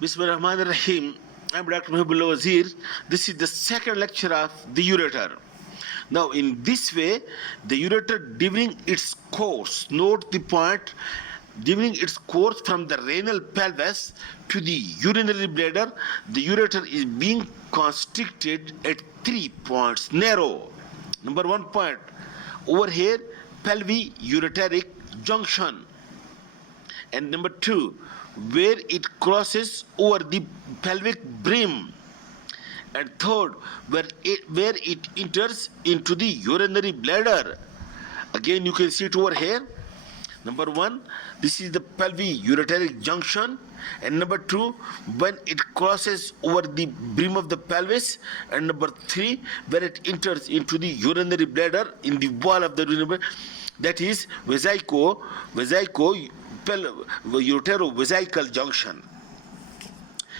Bismillahirrahmanirrahim. I'm Dr. Mohib. This is the second lecture of the ureter. Now, in this way, the ureter during its course, note the point, during its course from the renal pelvis to the urinary bladder, the ureter is being constricted at 3 points, narrow. Number 1 point, over here, pelvi-ureteric junction. And number 2, where it crosses over the pelvic brim. And third, where it enters into the urinary bladder. Again, you can see it over here. Number 1, this is the pelvic-ureteric junction. And number 2, when it crosses over the brim of the pelvis. And number 3, where it enters into the urinary bladder, in the wall of the urinary bladder. That is uretero-vesical junction.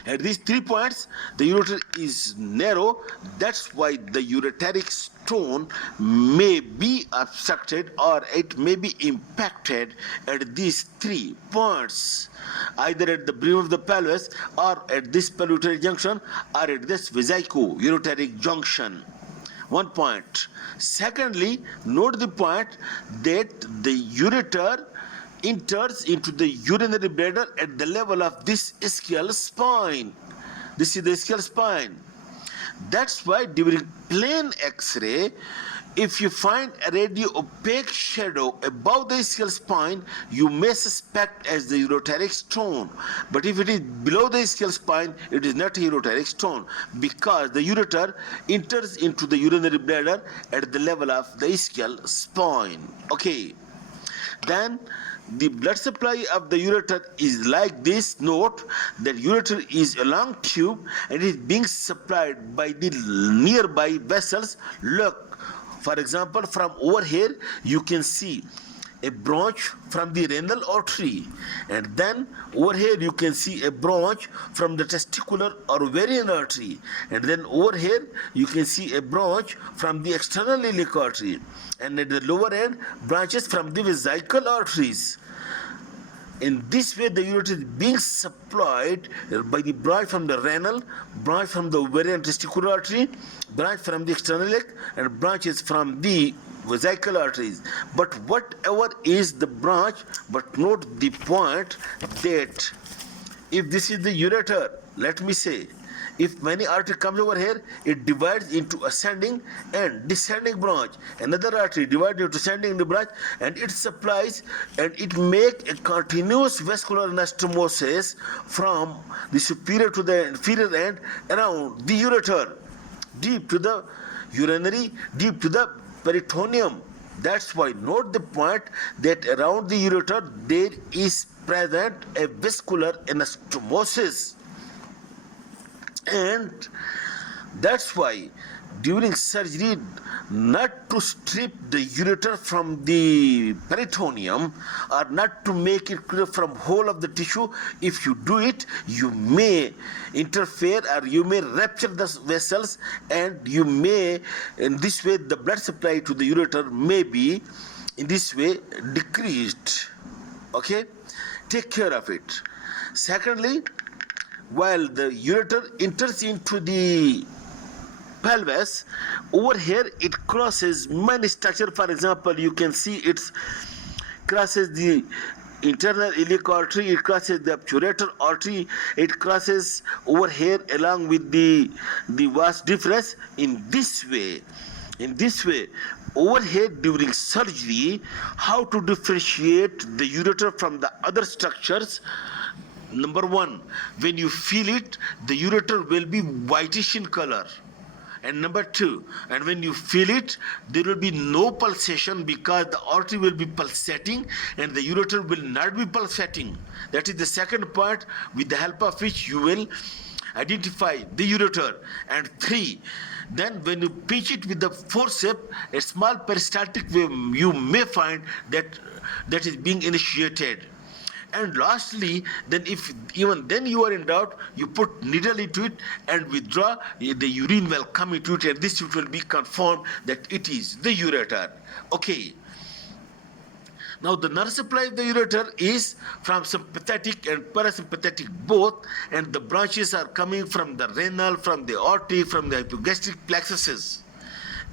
At these 3 points, the ureter is narrow. That's why the ureteric stone may be obstructed or it may be impacted at these 3 points, either at the brim of the pelvis or at this pelvic junction or at this vesico-ureteric junction. 1 point. Secondly, note the point that the ureter enters into the urinary bladder at the level of this ischial spine. This is the ischial spine. That's why during plain X-ray, if you find a radio-opaque shadow above the ischial spine, you may suspect as the ureteric stone. But if it is below the ischial spine, it is not a ureteric stone, because the ureter enters into the urinary bladder at the level of the ischial spine. Okay. Then the blood supply of the ureter is like this. Note that ureter is a long tube and is being supplied by the nearby vessels. Look, for example, from over here you can see a branch from the renal artery, and then over here you can see a branch from the testicular or ovarian artery, and then over here you can see a branch from the external iliac artery, and at the lower end branches from the vesical arteries. In this way, the ureter is being supplied by the branch from the renal, branch from the ovarian testicular artery, branch from the external iliac, and branches from the vesical arteries. But whatever is the branch, but note the point that if this is the ureter, let me say, if many artery comes over here, it divides into ascending and descending branch. Another artery divides into ascending branch, and it supplies and it make a continuous vascular anastomosis from the superior to the inferior end around the ureter, deep to the urinary, deep to the peritoneum. That's why note the point that around the ureter there is present a vascular anastomosis. And that's why during surgery, not to strip the ureter from the peritoneum or not to make it clear from whole of the tissue, if you do it, you may interfere or you may rupture the vessels, and you may, in this way, the blood supply to the ureter may be in this way decreased. Okay, take care of it. Secondly, while the ureter enters into the pelvis, over here it crosses many structures. For example, you can see it crosses the internal iliac artery, it crosses the ureter artery, it crosses over here along with the vas deferens. In this way, over here during surgery, how to differentiate the ureter from the other structures? Number 1, when you feel it, the ureter will be whitish in color. And number 2, and when you feel it, there will be no pulsation because the artery will be pulsating and the ureter will not be pulsating. That is the second part with the help of which you will identify the ureter. And 3, then when you pinch it with the forceps, a small peristaltic wave you may find that is being initiated. And lastly, then if even then you are in doubt, you put needle into it and withdraw, the urine will come into it, and this it will be confirmed that it is the ureter. Okay. Now, the nerve supply of the ureter is from sympathetic and parasympathetic both, and the branches are coming from the renal, from the aortic, from the hypogastric plexuses.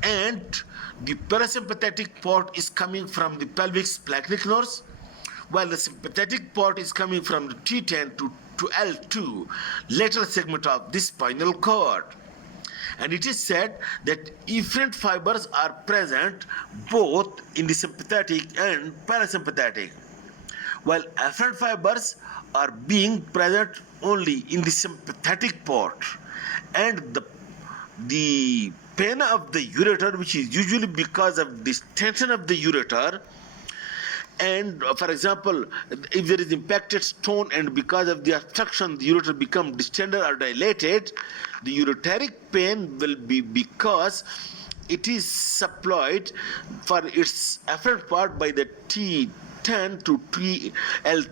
And the parasympathetic part is coming from the pelvic splanchnic nerves, while the sympathetic part is coming from the T10 to L2, lateral segment of the spinal cord. And it is said that efferent fibers are present both in the sympathetic and parasympathetic, while afferent fibers are being present only in the sympathetic part. And the pain of the ureter, which is usually because of this tension of the ureter, and for example, if there is impacted stone and because of the obstruction the ureter become distended or dilated, the ureteric pain will be because it is supplied for its afferent part by the T10 to TL2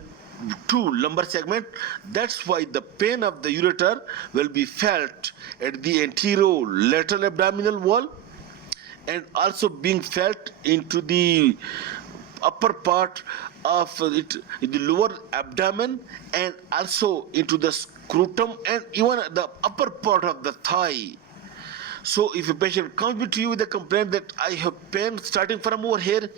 lumbar segment. That's why the pain of the ureter will be felt at the anterolateral abdominal wall, and also being felt into the upper part of it, the lower abdomen, and also into the scrotum and even the upper part of the thigh. So if a patient comes to you with a complaint that I have pain starting from over here,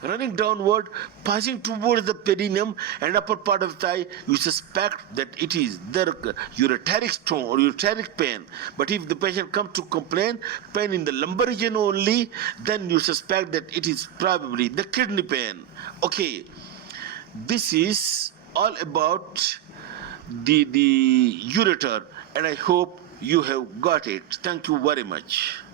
running downward, passing towards the perineum and upper part of the thigh, you suspect that it is their ureteric stone or ureteric pain. But if the patient comes to complain pain in the lumbar region only, then you suspect that it is probably the kidney pain. Okay, this is all about the ureter, and I hope you have got it. Thank you very much.